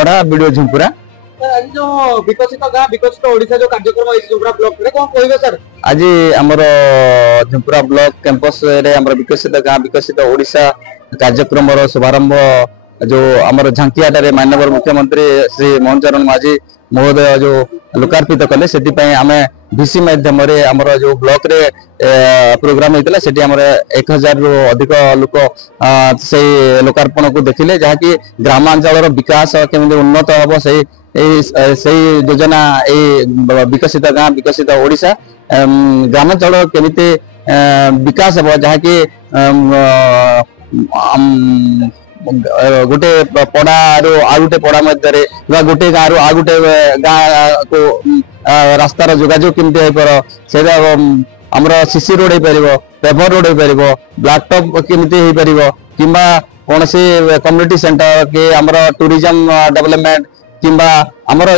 ओढ़ा वीडियो झुंपुरा। आज जो विकसित गाँ विकसित ओडिशा जो कार्यक्रम झुंपुरा ब्लॉक रे कोन कहबे सर? आज हमर झुंपुरा ब्लॉक कैंपस रे हमर विकसित गाँ विकसित ओडिशा कार्यक्रम शुभारंभ जो आमर झांकियाटे माननीय मुख्यमंत्री श्री मोहन चरण माझी महोदय जो लोकार्पित कले से आम भिसी माध्यम आमर जो ब्लॉक रे प्रोग्राम होता से 1000 रु अधिक लोक से लोकार्पण को देखिले जहाँकि ग्रामांचल विकास केमी उन्नत हम से योजना विकसित गाँ विकसित ओडिशा ग्रामांचल केमी विकास हम जहाँकि गोटे पड़ा आउ गोटे पड़ा मध्य गोटे गाँव आउ गोटे गाँ को रास्तार जोगाजोग केमती हो पार से आमर सीसी रोड हो पार पेवर रोड हो पार ब्लैकटॉप केमती हो पार कि कौन सी कम्युनिटी सेंटर के आमर टूरिज्म डेवलपमेंट किंबा आमर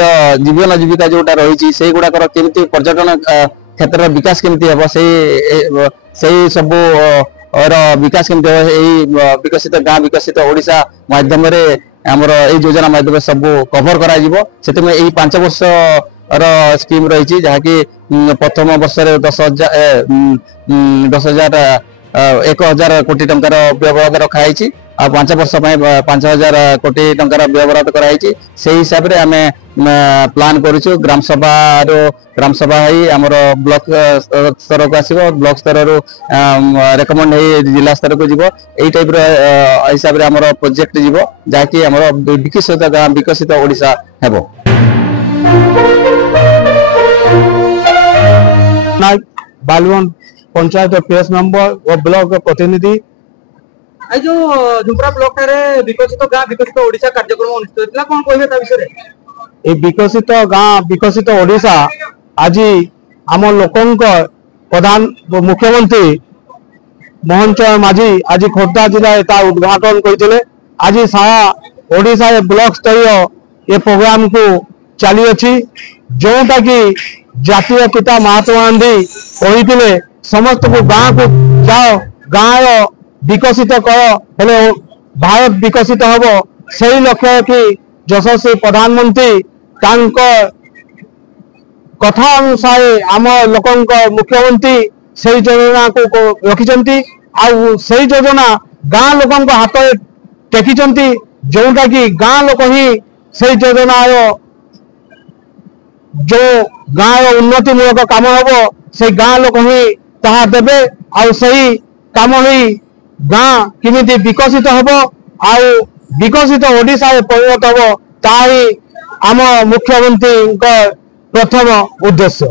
जीवन जीविका जोटा रही से गुड़ाकर केमती पर्यटन क्षेत्र विकास केमती हम से सब और विकास केमती विकसित गाँ विकसित ओडिशा माध्यम आमर योजना माध्यम सब कभर करा से 5 वर्ष स्कीम रही जहाँकि प्रथम वर्ष 10,000 कोटी टंकार व्यवहार रखाई 5 वर्ष 5,000 कोटी टंकार व्यवहार कराई से हिसाब से आम प्लान करूँ ग्राम सभा ही आमर ब्लॉक स्तर को आसो ब्लॉक स्तर रेकमेंड जिला स्तर को जीव यही टाइप हिसाब से आमर प्रोजेक्ट जीव जहाँकि आमर विकसित गाँ विकसित ओडिशा हेबो। बालुवन पंचायत पीएस मेंबर और ब्लॉक प्रतिनिधि आज जो झुंपुरा ब्लॉक रे विकसित गाँ विकसित ओडिशा कार्यक्रम अनुष्ठित होता कौन कहबे ता विषय रे? विकसित गाँ विकसित ओडिशा आज आम लोकंक प्रधान मुख्यमंत्री मोहन चरण माझी आज खोर्धा जिला उद्घाटन करते आज सारा ओडिशा ब्लॉक स्तरीय ये प्रोग्राम को चली अच्छी जोटा कि जातीय पिता महात्मा गांधी कहते समस्त को गाँव को जाओ गाँव विकसित कर हेले भारत विकसित हम से लक्ष्य कि यशस्वी प्रधानमंत्री कथा अनुसार आम लोक मुख्यमंत्री से योजना को रखिंट से योजना गाँ लोक हाथ टेकिंट जोटा कि गाँ लोक ही से योजना जो गाँव उन्नति मूलक काम हम से गाँ लोक ही ताहा देबे आउ सही काम ही गाँ किमिति विकसित हम आउ विकसित ओडिशा परिणत हम ताही आम मुख्यमंत्री प्रथम उद्देश्य।